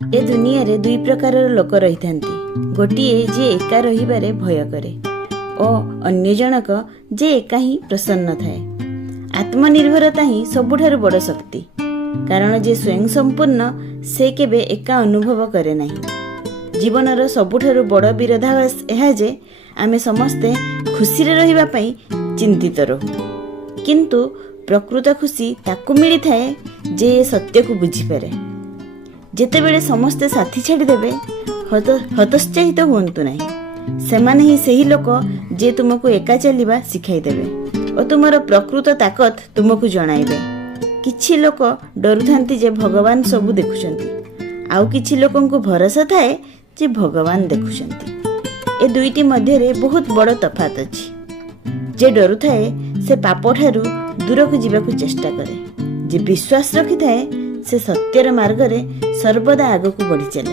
ए दुनिया रे दुई प्रकार लोक रही था। गोटे जे एका रहिबारे भय करे और अन्य जनक जे एका ही प्रसन्न थाए। आत्मनिर्भरता ही सबुठारु बड़ शक्ति, कारण जे स्वयं संपूर्ण से केबे एका अनुभव करे नहीं। जीवनर सबुठारु बड़ विरोधाभास यह जे आमे समस्ते खुशी रे रहिबा पई चिंतित रहू, किंतु प्रकृत खुशी ताकू मिली थाए जे सत्य को बुझी पारे। जेतेबेले समस्ते साथी छाड़ी देबे हतोत्साहित हुअंतु नहीं। सेमाने ही सही लोक जे तुमको एका चलिबा सिखाई देबे और तुमर प्रकृत ताकत तुमको जणाइबे। किछि लोक डरुथांती जे भगवान सबु देखुछंती, आउ किछि लोकंको भरोसा थाए जे भगवान देखुछंती। ए दुईटी मध्य रे बहुत बड़ तफात अछि। जे डरु थाए से पाप ठारू दूर को जीवाकू चेष्टा करे, जे विश्वास रखि थाए से सत्यर मार्ग रे सर्वदा आगकू बढ़ी चले।